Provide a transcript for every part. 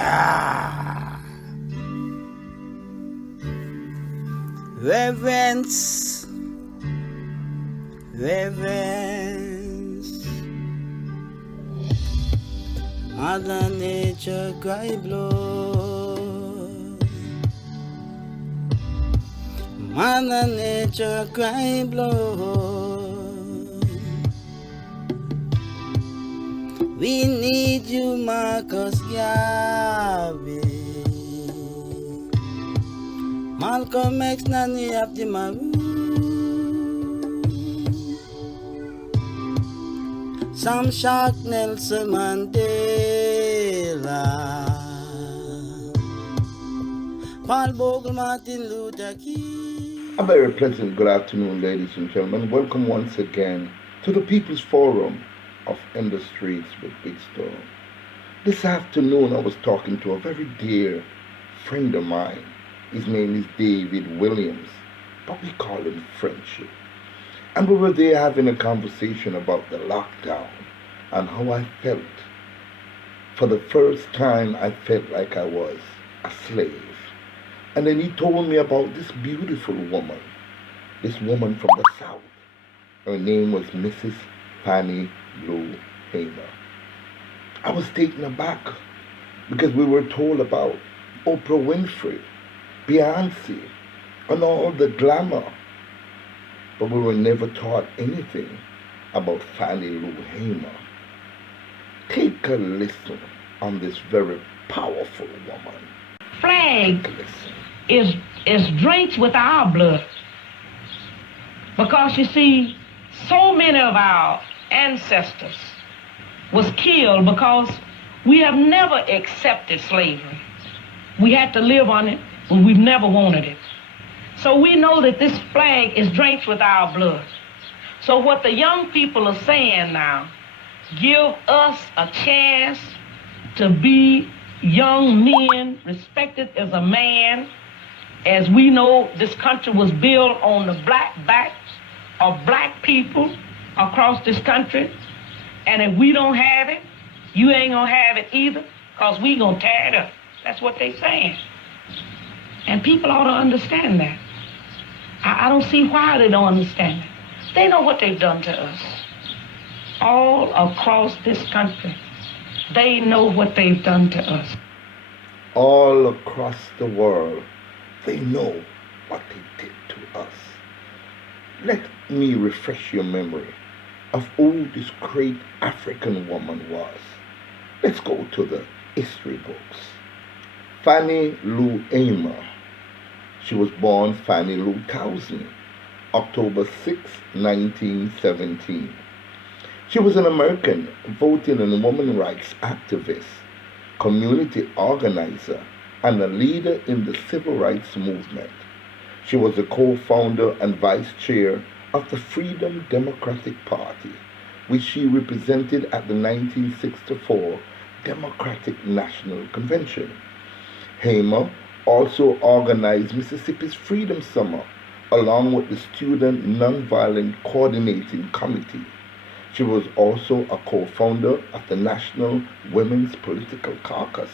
Ah, reverence, reverence. Mother Nature cry blood. Mother Nature cry blood. We need you, Marcus Garvey. Malcolm X, Nani Abdimaru. Sam Shark, Nelson Mandela. Paul Bogle, Martin Luther King. A very pleasant good afternoon, ladies and gentlemen. Welcome once again to the People's Forum of In the Streets with Big Storm. This afternoon I was talking to a very dear friend of mine. His name is David Williams, but we call him Friendship. And we were there having a conversation about the lockdown and how I felt. For the first time I felt like I was a slave. And then he told me about this beautiful woman, this woman from the South. Her name was Mrs. Fannie Lou Hamer. I was taken aback because we were told about Oprah Winfrey, Beyonce, and all the glamour. But we were never taught anything about Fannie Lou Hamer. Take a listen on this very powerful woman. Flag is drenched with our blood. Because you see, so many of our ancestors was killed because we have never accepted slavery. We had to live on it, but we've never wanted it. So we know that this flag is drenched with our blood. So what the young people are saying now, give us a chance to be young men, respected as a man. As we know, this country was built on the black backs of black people across this country. And if we don't have it, you ain't gonna have it either, because we gonna tear it up. That's what they saying. And people ought to understand that. I don't see why they don't understand it. They know what they've done to us. All across this country, they know what they've done to us. All across the world, they know what they did to us. Let me refresh your memory of who this great African woman was. Let's go to the history books. Fannie Lou Hamer. She was born Fannie Lou Townsend, October 6, 1917. She was an American voting and women's rights activist, community organizer, and a leader in the civil rights movement. She was a co-founder and vice chair of the Freedom Democratic Party, which she represented at the 1964 Democratic National Convention. Hamer also organized Mississippi's Freedom Summer, along with the Student Nonviolent Coordinating Committee. She was also a co-founder of the National Women's Political Caucus,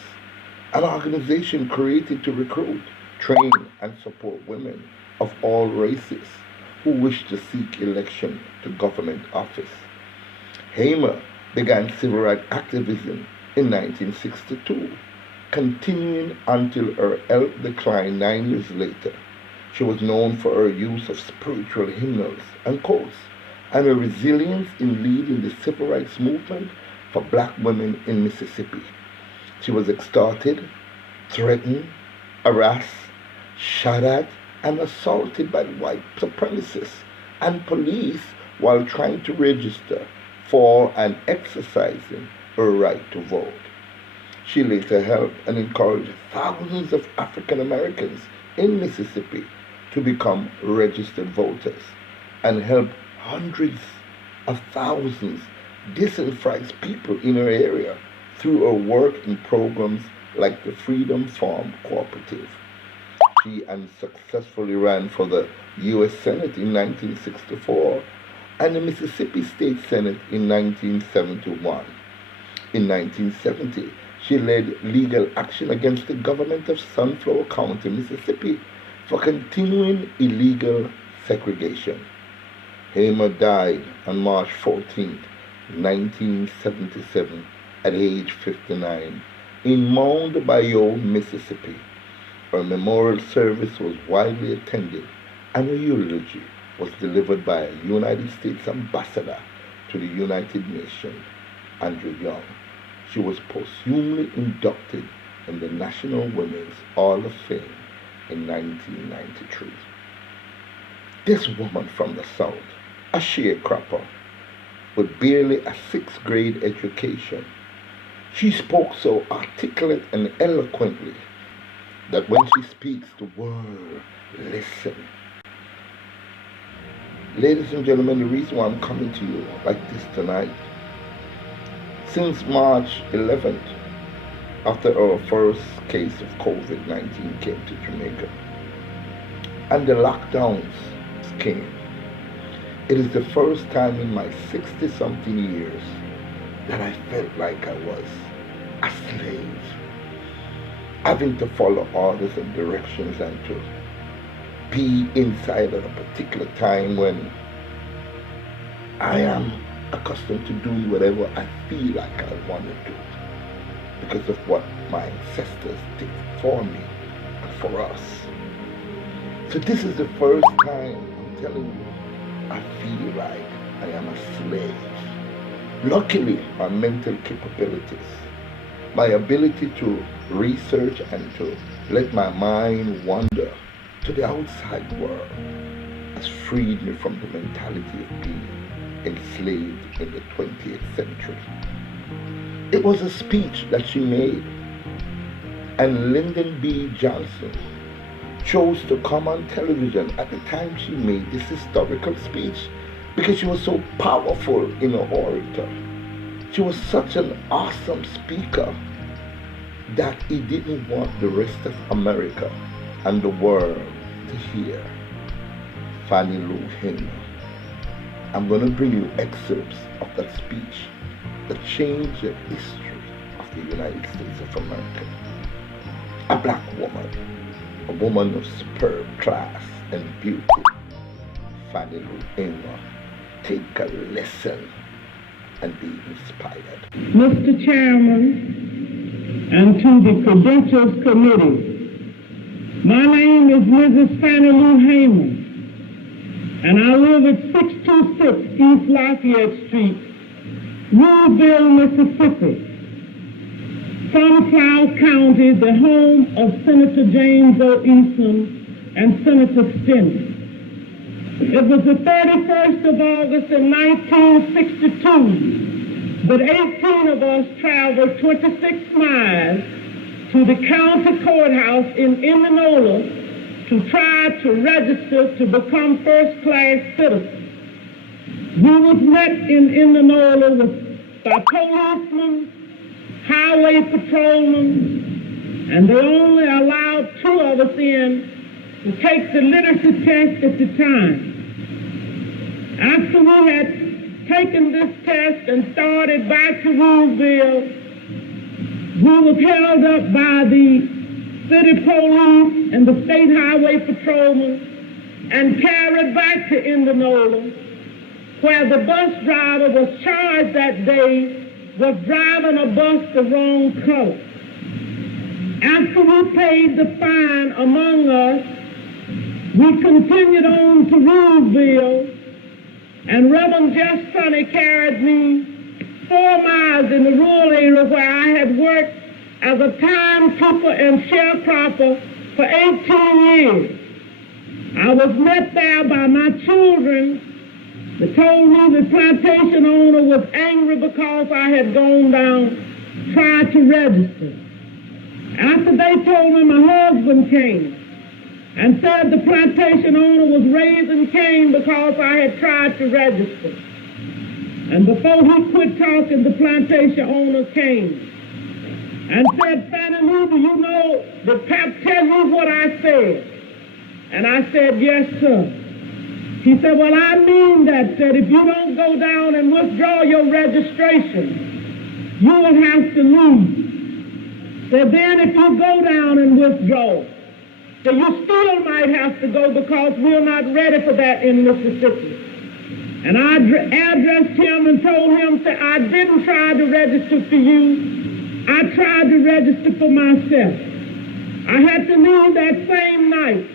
an organization created to recruit, train, and support women of all races who wish to seek election to government office. Hamer began civil rights activism in 1962, continuing until her health declined 9 years later. She was known for her use of spiritual hymnals and quotes, and her resilience in leading the civil rights movement for black women in Mississippi. She was extorted, threatened, harassed, shot at, and assaulted by white supremacists and police while trying to register for and exercising her right to vote. She later helped and encouraged thousands of African Americans in Mississippi to become registered voters and helped hundreds of thousands disenfranchised people in her area through her work in programs like the Freedom Farm Cooperative. She unsuccessfully ran for the U.S. Senate in 1964 and the Mississippi State Senate in 1971. In 1970, she led legal action against the government of Sunflower County, Mississippi, for continuing illegal segregation. Hamer died on March 14, 1977, at age 59, in Mound Bayou, Mississippi. Her memorial service was widely attended, and her eulogy was delivered by a United States ambassador to the United Nations, Andrew Young. She was posthumely inducted in the National Women's Hall of Fame in 1993. This woman from the South, a sharecropper, with barely a sixth grade education, she spoke so articulate and eloquently that when she speaks, the world listen. Ladies and gentlemen, the reason why I'm coming to you like this tonight, since March 11th, after our first case of COVID-19 came to Jamaica, and the lockdowns came, it is the first time in my 60-something years that I felt like I was a slave, having to follow orders and directions and to be inside at a particular time when I am accustomed to doing whatever I feel like I want to do because of what my ancestors did for me and for us. So this is the first time, I'm telling you, I feel like I am a slave. Luckily, my mental capabilities, my ability to research and to let my mind wander to the outside world has freed me from the mentality of being enslaved in the 20th century. It was a speech that she made, and Lyndon B. Johnson chose to come on television at the time she made this historical speech because she was so powerful in her orator. She was such an awesome speaker that he didn't want the rest of America and the world to hear. Fannie Lou Hamer. I'm going to bring you excerpts of that speech that changed the history of the United States of America. A black woman, a woman of superb class and beauty, Fannie Lou Hamer. Take a lesson and be inspired. Mr. Chairman, and to the Credentials Committee, my name is Mrs. Fannie Lou Hamer, and I live at 626 East Lafayette Street, Louisville, Mississippi. Sunflower County, the home of Senator James O. Eason and Senator Stinney. It was the 31st of August in 1962 that 18 of us traveled 26 miles to the county courthouse in Indianola to try to register to become first-class citizens. We was met in Indianola by policemen, highway patrolmen, and they only allowed 2 of us in to take the literacy test at the time. After we had taken this test and started back to Louisville, we was held up by the city police and the state highway patrolmen and carried back to Indianola, where the bus driver was charged that day with driving a bus the wrong color. After we paid the fine among us, we continued on to Louisville, and Reverend Jeff Sonny carried me 4 miles in the rural area where I had worked as a timekeeper and sharecropper for 18 years. I was met there by my children. They told me the plantation owner was angry because I had gone down, tried to register. After they told me, my husband came and said the plantation owner was raising Cain because I had tried to register. And before he quit talking, the plantation owner came and said, Fannie Lou, do you know, did Pap tell you what I said? And I said, yes, sir. He said, well, I mean that if you don't go down and withdraw your registration, you will have to leave. So then if you go down and withdraw, so you still might have to go because we're not ready for that in Mississippi. And I addressed him and told him that I didn't try to register for you. I tried to register for myself. I had to leave that same night.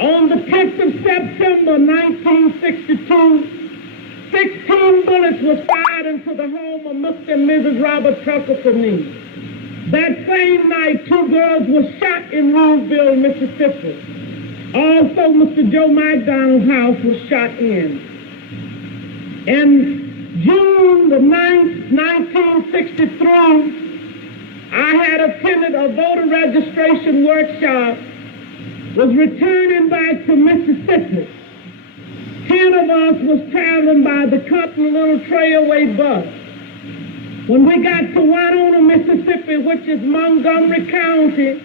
On the 10th of September, 1962, 16 bullets was fired into the home of Mr. and Mrs. Robert Tucker for me. That same night, 2 girls were shot in Louisville, Mississippi. Also, Mr. Joe McDonald's house was shot in. In June the 9th, 1963, I had attended a voter registration workshop, was returning back to Mississippi. 10 of us was traveling by the Continental Trailway bus. When we got to Winona, Mississippi, which is Montgomery County,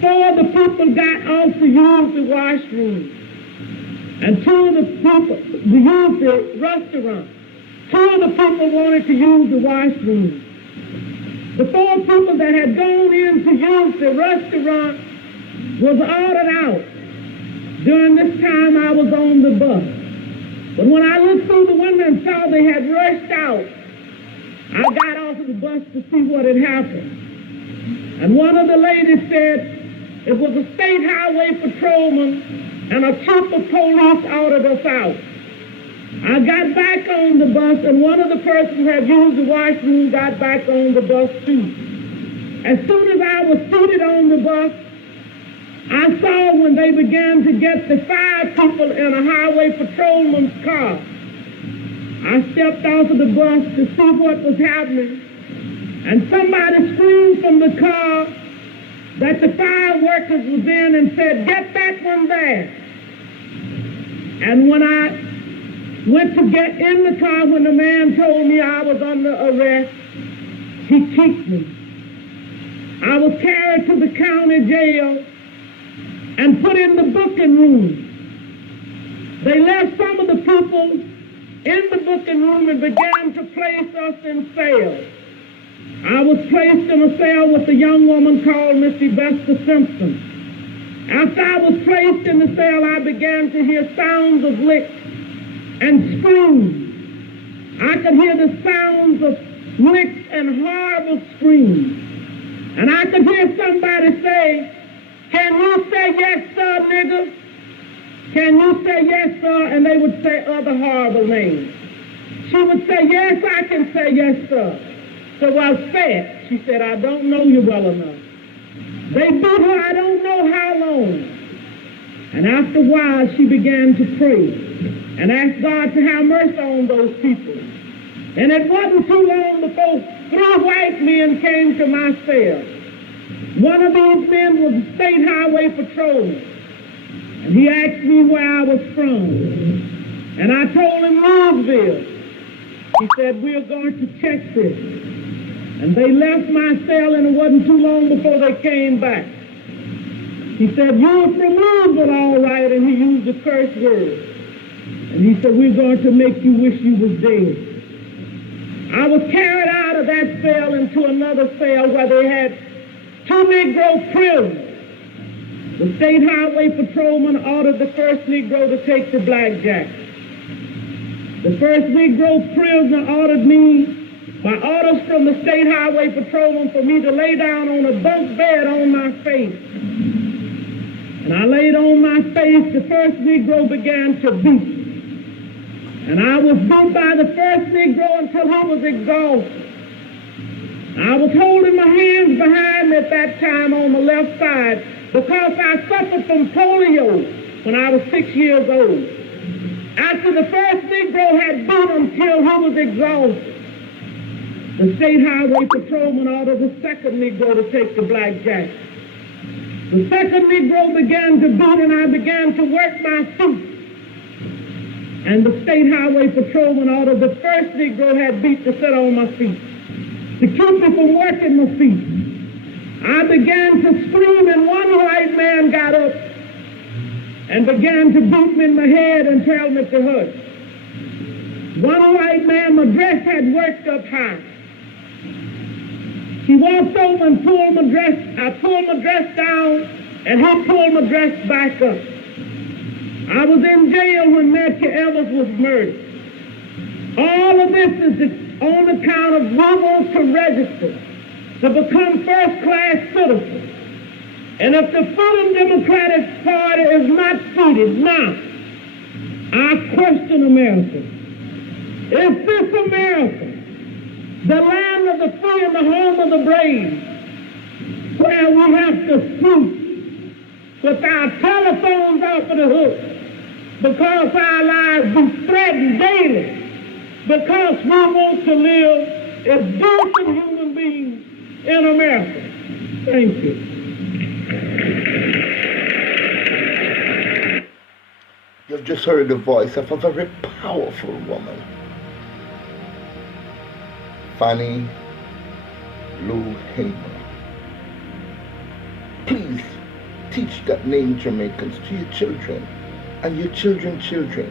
4 of the people got off to use the washroom. And 2 of the people used the restaurant. 2 of the people wanted to use the washroom. The 4 people that had gone in to use the restaurant was ordered out. During this time, I was on the bus. But when I looked through the window and saw they had rushed out, I got off of the bus to see what had happened. And one of the ladies said it was a state highway patrolman and a troop of police ordered us out. I got back on the bus, and one of the persons who had used the washroom got back on the bus too. As soon as I was seated on the bus, I saw when they began to get the 5 people in a highway patrolman's car. I stepped off of the bus to see what was happening, and somebody screamed from the car that the 5 workers was in and said, "Get that one there." And when I went to get in the car, when the man told me I was under arrest, he kicked me. I was carried to the county jail and put in the booking room. They left some of the people in the booking room and began to place us in cells. I was placed in a cell with a young woman called Miss Vesta Simpson. After I was placed in the cell, I began to hear sounds of licks and screams. I could hear the sounds of licks and horrible screams. And I could hear somebody say, "Can you say yes, sir, nigger? Can you say yes, sir?" And they would say other horrible names. She would say, "Yes, I can say yes, sir." So I said, she said, "I don't know you well enough." They beat her I don't know how long. And after a while, she began to pray and ask God to have mercy on those people. And it wasn't too long before 3 white men came to my cell. One of these men was a state highway patrolman. And he asked me where I was from. And I told him Louisville. He said, "We're going to check this." And they left my cell, and it wasn't too long before they came back. He said, "You're from Louisville, all right," and he used a curse word. And he said, "We're going to make you wish you was dead." I was carried out of that cell into another cell where they had 2 Negro prisoners. The state highway patrolman ordered the first Negro to take the blackjack. The first Negro prisoner ordered me, by orders from the state highway patrolman, for me to lay down on a bunk bed on my face. And I laid on my face. The first Negro began to beat. And I was beat by the first Negro until he was exhausted. I was holding my hands behind me at that time on the left side because I suffered from polio when I was 6 years old. After the first Negro had beat him till he was exhausted, the state highway patrolman ordered the second Negro to take the blackjack. The second Negro began to beat, and I began to work my feet. And the state highway patrolman ordered the first Negro had beat to sit on my feet, to keep me from working my feet. I began to scream, and one white man got up and began to beat me in my head and tell me to hush. One white man, my dress had worked up high. He walked over and pulled my dress. I pulled my dress down, and he pulled my dress back up. I was in jail when Matthew Evans was murdered. All of this is on account of we want to register to become first-class citizens. And if the Freedom Democratic Party is not seated now, I question America. Is this America, the land of the free and the home of the brave, where we have to sleep with our telephones off of the hook because our lives be threatened daily, because we want to live as decent human beings in America? Thank you. You've just heard the voice of a very powerful woman, Fannie Lou Hamer. Please teach that name, Jamaicans, to your children and your children's children.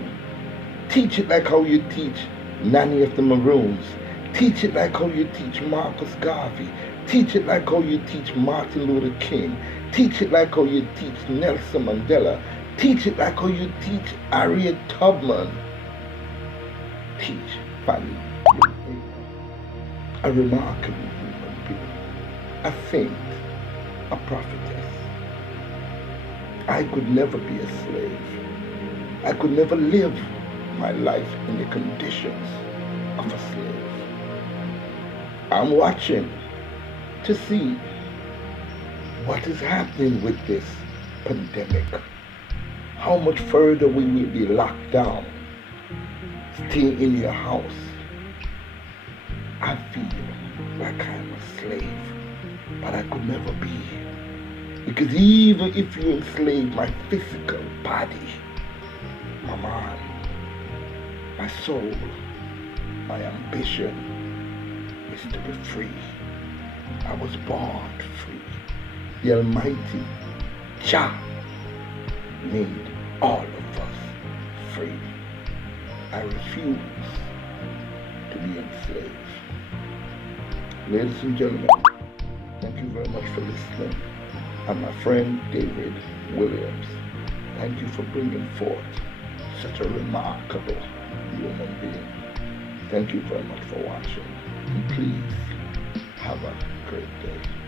Teach it like how you teach Nanny of the Maroons. Teach it like how you teach Marcus Garvey. Teach it like how you teach Martin Luther King. Teach it like how you teach Nelson Mandela. Teach it like how you teach Harriet Tubman. Teach Fannie Lou Hamer, a remarkable human being, a saint, a prophetess. I could never be a slave. I could never live my life in the conditions of a slave. I'm watching to see what is happening with this pandemic. How much further we will be locked down. Stay in your house. I feel like I'm a slave, but I could never be. Because even if you enslave my physical body, my mind, my soul, my ambition is to be free. I was born free. The Almighty Jah made all of us free. I refuse to be enslaved. Ladies and gentlemen, thank you very much for listening. And my friend David Williams, thank you for bringing forth such a remarkable human being. Thank you very much for watching. And please have a great day.